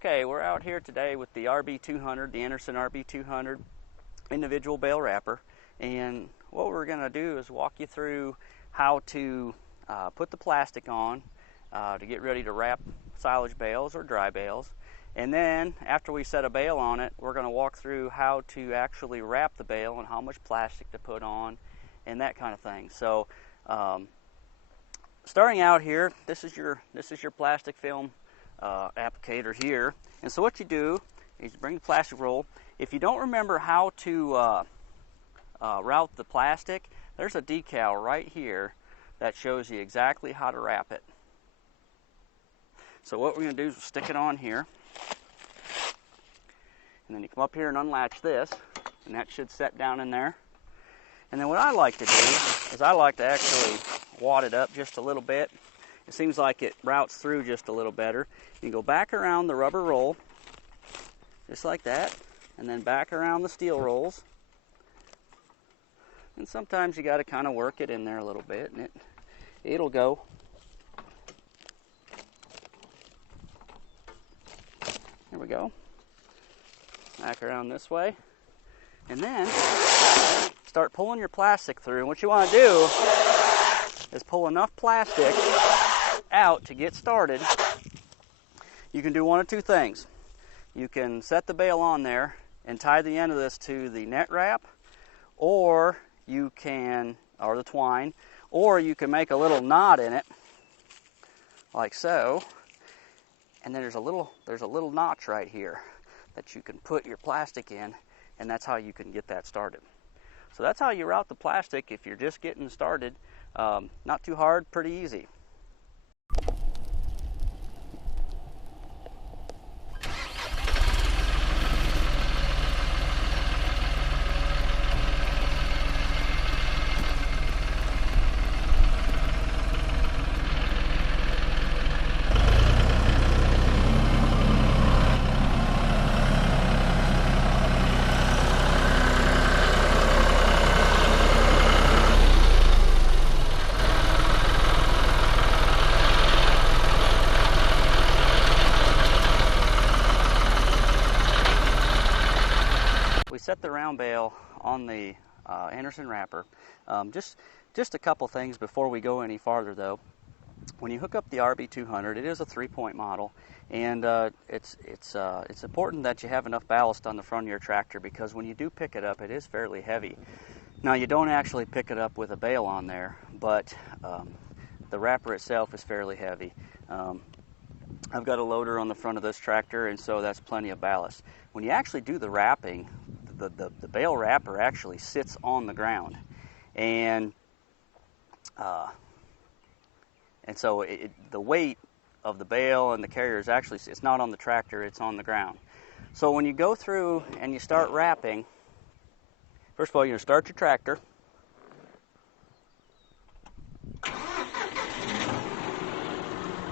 Okay, we're out here today with the RB200, the Anderson RB200 individual bale wrapper, and what we're going to do is walk you through how to put the plastic on to get ready to wrap silage bales or dry bales. And then after we set a bale on it, we're going to walk through how to actually wrap the bale and how much plastic to put on and that kind of thing. So starting out here, this is your plastic film applicator here. And so what you do is you bring the plastic roll. If you don't remember how to route the plastic, there's a decal right here that shows you exactly how to wrap it. So what we're going to do is stick it on here, and then you come up here and unlatch this, and that should set down in there. And then what I like to do is I like to actually wad it up just a little bit. It seems like it routes through just a little better. You go back around the rubber roll, just like that, and then back around the steel rolls. And sometimes you got to kind of work it in there a little bit, and it'll go. There we go. Back around this way. And then start pulling your plastic through. And what you want to do is pull enough plastic out to get started. You can do one of two things. You can set the bale on there and tie the end of this to the net wrap, or you can, or the twine, or you can make a little knot in it, like so. And then there's a little notch right here that you can put your plastic in, and that's how you can get that started. So that's how you route the plastic if you're just getting started. Not too hard, pretty easy. Set the round bale on the Anderson wrapper. Just a couple things before we go any farther though. When you hook up the RB200, it is a 3-point model, and it's important that you have enough ballast on the front of your tractor, because when you do pick it up, it is fairly heavy. Now you don't actually pick it up with a bale on there, but the wrapper itself is fairly heavy. I've got a loader on the front of this tractor, and so that's plenty of ballast. When you actually do the wrapping, the bale wrapper actually sits on the ground, and so the weight of the bale and the carrier is actually, it's not on the tractor, it's on the ground. So when you go through and you start wrapping, first of all, you're going to start your tractor.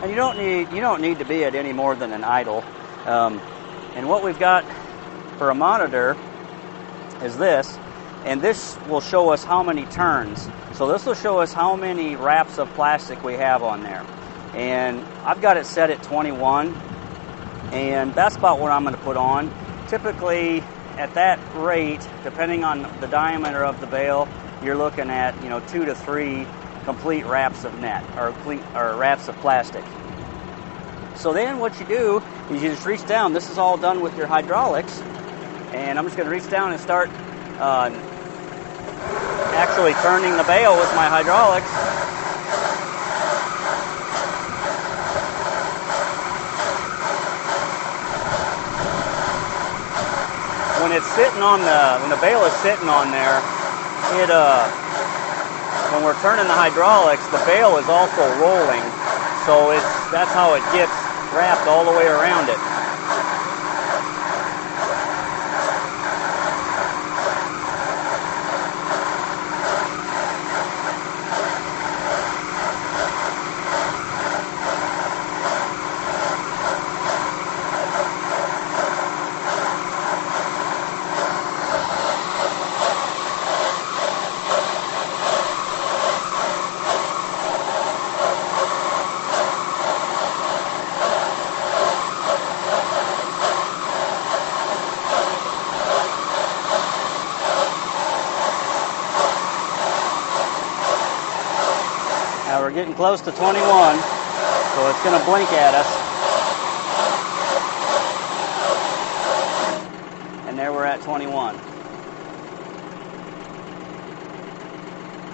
And you don't need to be at any more than an idle. And what we've got for a monitor is this, and this will show us how many turns. So this will show us how many wraps of plastic we have on there. And I've got it set at 21, and that's about what I'm going to put on. Typically at that rate, depending on the diameter of the bale, you're looking at 2 to 3 complete wraps of net, or wraps of plastic. So then what you do is you just reach down. This is all done with your hydraulics, and I'm just going to reach down and start actually turning the bale with my hydraulics. When it's sitting on when the bale is sitting on there, when we're turning the hydraulics, the bale is also rolling, so that's how it gets wrapped all the way around it. close to 21, so it's going to blink at us. And there we're at 21.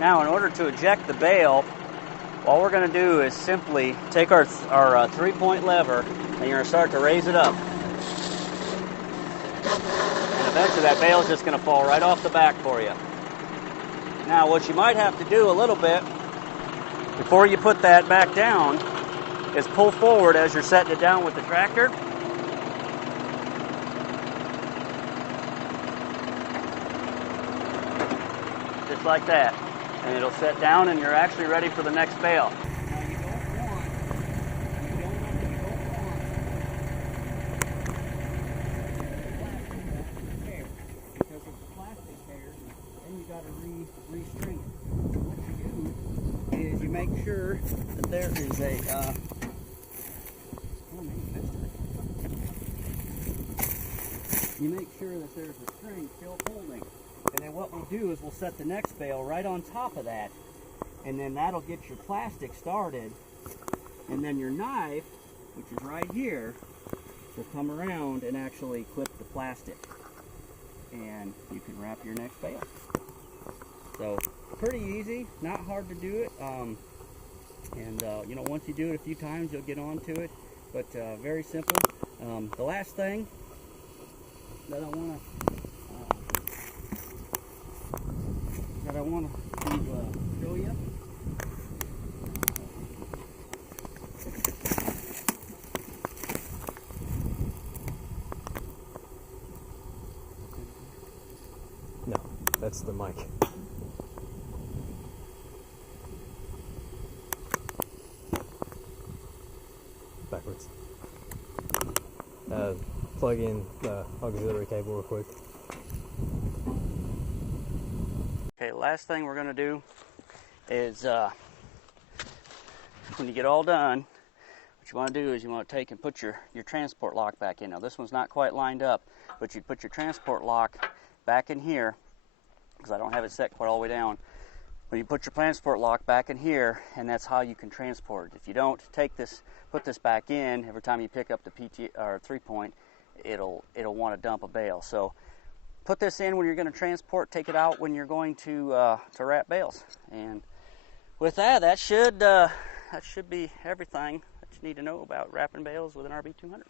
Now, in order to eject the bale, all we're going to do is simply take our 3-point lever, and you're going to start to raise it up. And eventually that bale is just going to fall right off the back for you. Now, what you might have to do a little bit before you put that back down is pull forward as you're setting it down with the tractor. Just like that. And it'll set down and you're actually ready for the next bale. Now you don't want tear, because if the plastic tears, then you got to restring it. What you do is you make sure that there is a you make sure that there's a string still holding. And then what we'll do is we'll set the next bale right on top of that, and then that'll get your plastic started, and then your knife, which is right here, will come around and actually clip the plastic, and you can wrap your next bale. So pretty easy, not hard to do it, you know, once you do it a few times you'll get onto it, but very simple. The last thing that I want to show you. No, that's the mic. Backwards. Plug in the auxiliary cable real quick. Okay, last thing we're going to do is when you get all done, what you want to do is you want to take and put your transport lock back in. Now this one's not quite lined up, but you put your transport lock back in here, because I don't have it set quite all the way down. But you put your transport lock back in here, and that's how you can transport it. If you don't put this back in, every time you pick up the PT or 3-point, it'll want to dump a bale. So put this in when you're going to transport, take it out when you're going to wrap bales. And with that should be everything that you need to know about wrapping bales with an RB200.